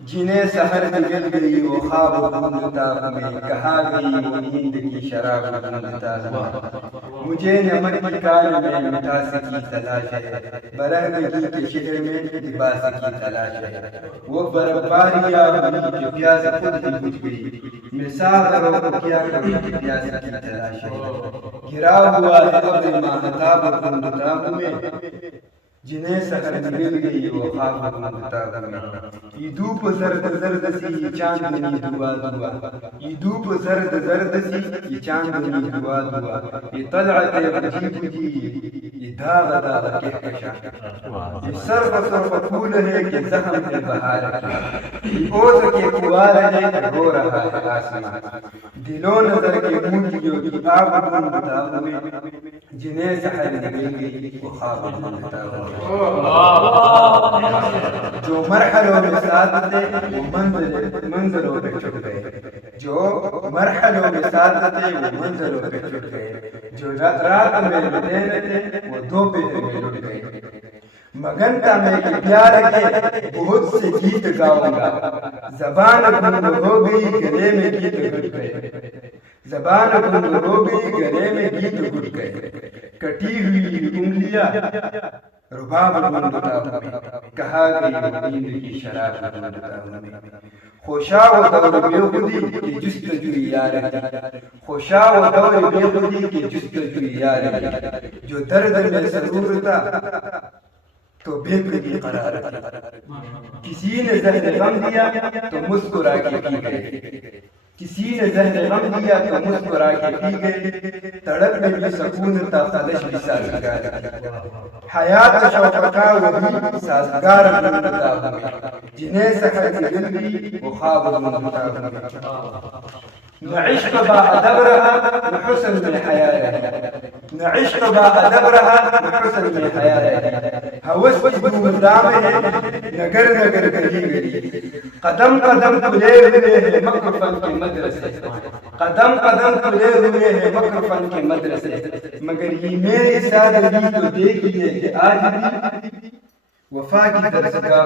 जिन्हें सहर निकल गई वो ख्वाब ढूंढता हमें, कहा गई वो नींद की शराब ढूंढता हमें। मुझे नमक की काल में मिठास की तलाश है, बरहमगी के शहर में लिबास की तलाश है। वो बर्फबारियां हुई कि प्यास खुद ही बुझ गई, मैं सागरों को क्या करूं कि प्यास की तलाश है। गिरा हुआ है अब माहताब ढूंढता हूं मैं, जिन्हें सहर निकल गई वो ख्वाब ढूंढता हमें। ये धूप जर्द जर्द सी ये चांदनी दुआ दुआ, ये धूप जर्द जर्द सी ये चांदनी दुआ दुआ, ये तलअत बुझी बुझी ये दाग दाग कहकशा, ये सर्फ फूल है कि जख्म है बहार की, ये ओस के फुआर है कि रो रहा है आसमां। दिलो नजर के मोतियों की आग ढूंढता हमें, जिन्हें सहर निकल गई वो ख्वाब ढूंढता हमें। जो मरहलों में साथ थे वो मंजिलों पे छुट गए, जो मरहलों में साथ थे वो मंजिलों पे छुट गए, जो रात में लुटेरे थे वो दोपहर में लुट गए। मगन था मैं कि प्यार के बहुत से गीत गाऊंगा, जबान गुम हो गई गले में गीत घुट गए, जबान गुम हो गई गले में गीत घुट गए। कटी हुई उंगलियां रुबाब ढूंढता हमें, कहा गई नींद की शराब ढूंढता हमें। खुशा वो दौर बेखुदी की जुस्तजू यार, खुशा वो दौर बेखुदी की जुस्तजू यार, जो दर्द में सरूर था तो बेखुदी करार। किसी ने जहर गम दिया तो मुस्कुरा के पी गए, किसी ने जहर गम दिया तो मुस्कुरा के पी गए। तड़प में भी सुकून था खलश भी साजगार, हयात शौक़ा वही साजगार ढूंढता हमें, जिन्हें सहर निकल गई वो ख्वाब ढूंढता हमें। न इश्क बाअदब रहा न हुस्न में हया रही, न इश्क बाअदब रहा न हुस्न में हया रही। हवस की धूमधाम है नगर नगर गली गली, कदम कदम खुले हुए हैं मक्र फन के मदरसे, कदम कदम खुले हुए हैं मक्र फन के मदरसे। मगर ये मेरी सादगी तो देखिए कि आज भी वफा की दरसगाह